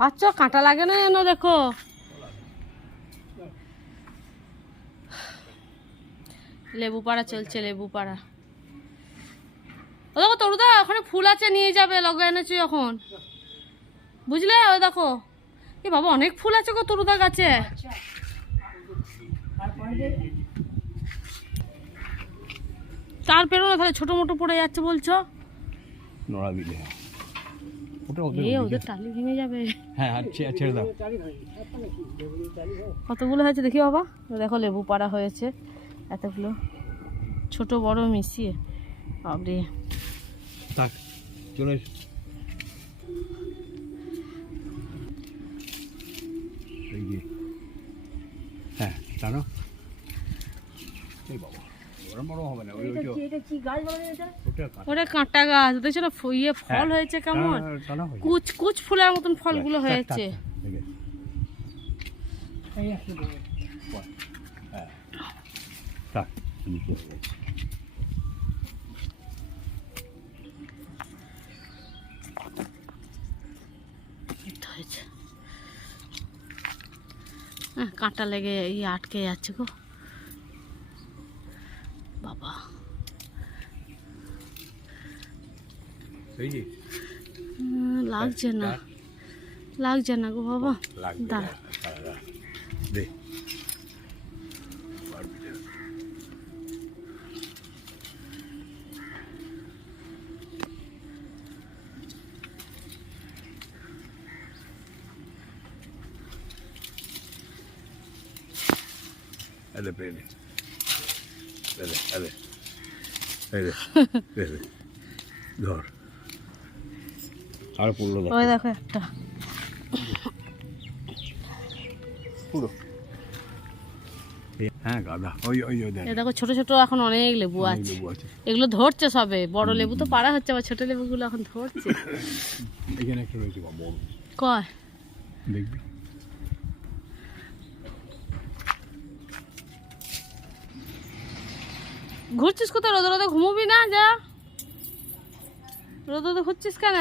পাচ্ছ কাঁটা লাগে না যেন দেখো। লেবু পাড়া চলছে, লেবু পাড়া। ও দেখো তরুদা ওখানে ফুল আছে, নিয়ে যাবে, লগে এনেছি এখন। বুঝলে? ও দেখো। এ বাবা, অনেক ফুল আছে গো তরুদা গাছে। তার পেরো তাহলে ছোট মোটো পড়ে যাচ্ছে বলছো? নড়া বিলে ওটা ওদের এ ওদের টালি ভেঙে যাবে। হ্যাঁ আর ছেড়ে দাও। কতগুলো হয়েছে দেখি বাবা? দেখো লেবু পাড়া হয়েছে এতগুলো। ছোট বড় মিশিয়ে। বাবরে থাক চলে। এই হ্যাঁ জানো এই বাবা। ওটা কাঁটা। গাছ দেখছ না ইয়ে ফল হ্যাঁ, হয়েছে কেমন। কুচ কুচ ফুলের মতন ফলগুলো হয়েছে। হ্যাঁ। হ্যাঁ, কাঁটা লেগে ইয়ে আটকে যাচ্ছে গো। বাবা এই যে, উম, লাগছে না লাগছে না গো বাবা লাগবে, দাঁড়া দাঁড়া, দাঁড়া। দে। এলে ধর আর পড়ল দেখ ওই দেখো একটা পুরো হ্যাঁ গাদা ওই ওই ওই দেখো ছোট ছোট এখন অনেক লেবু আছে। এগুলো ধরছে সবে। বড় লেবু তো পাড়া হচ্ছে আবার ছোট লেবুগুলো এখন ধরছে। এখানে একটা রয়েছে কয়? দেখবি? ঘুরছিস কোথায়? রোদে রোদে ঘুমবি না? যা। রোদে রোদে ঘুরছিস কেন?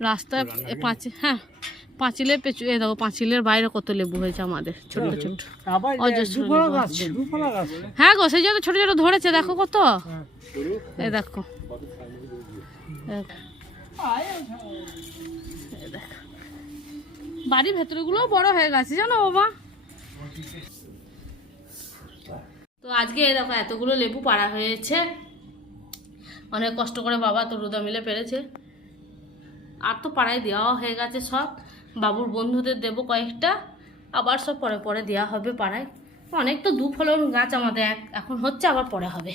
রাস্তায় এ পাঁচি হ্যাঁ পাঁচিলের পেছু এ দেখো পাঁচিলের বাইরে কত লেবু হয়েছে আমাদের ছোট ছোট হ্যাঁ গো সেই জন্য ছোট ছোট ধরেছে দেখো কত। এ দেখো। এ দেখো। বাড়ির ভেতরগুলো বড় হয়ে গেছে জানো বাবা? তো আজকে দেখো এতগুলো লেবু পাড়া হয়েছে। অনেক কষ্ট করে বাবা তো রোদা মিলে পেরেছে। আর তো পাড়ায় দেওয়া হয়ে গেছে সব। বাবুর বন্ধুদের দেব কয়েকটা, আবার সব পরে পরে দেওয়া হবে পাড়ায়। অনেক তো দু ফলন গাছ আমাদের, এখন হচ্ছে আবার পরে হবে।